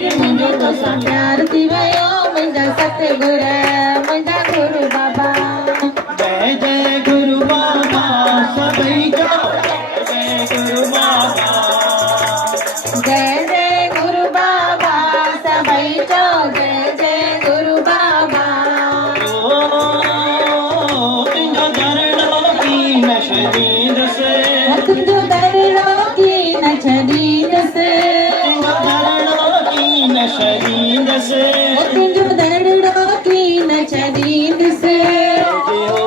मुझो तो सा प्यार थी वयो मुझा सतगुर मुझा गुरु बाबा। जय जय गुरु बाबा सभई जो जय गुरु बाबा। जय जय गुरु बाबा सभई जो जय जय गुरु बाबा। ओ तुझो दरड़ो की न शरीर से तुझो दरड़ो की न शरीर से तुझो दरड़ो की न शरीर से तुझो दरड़ो की न शरीर से दियो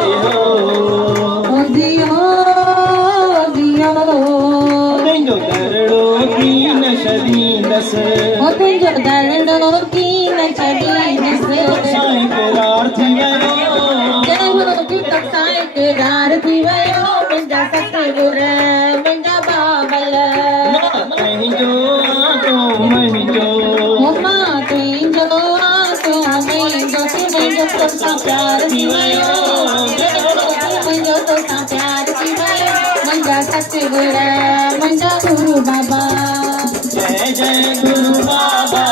दियो ओ दियो दियो तुझो दरड़ो की न शरीर से ओ तुझो दरड़ो की न शरीर से साईं करार थी वयो जय हो की कसाई करार थी वयो मुंहिंजा सतगुर मुंहिंजा बाबल। तुझो आतो मुझो ओ मां तुंहिंजो आतो मुंहिंजो मुंहिंजो तोसां प्यार थी वयो मुंहिंजो तोसां प्यार थी वयो मुंहिंजा सतगुर मुंहिंजा गुरु बाबा। जय जय गुरु बाबा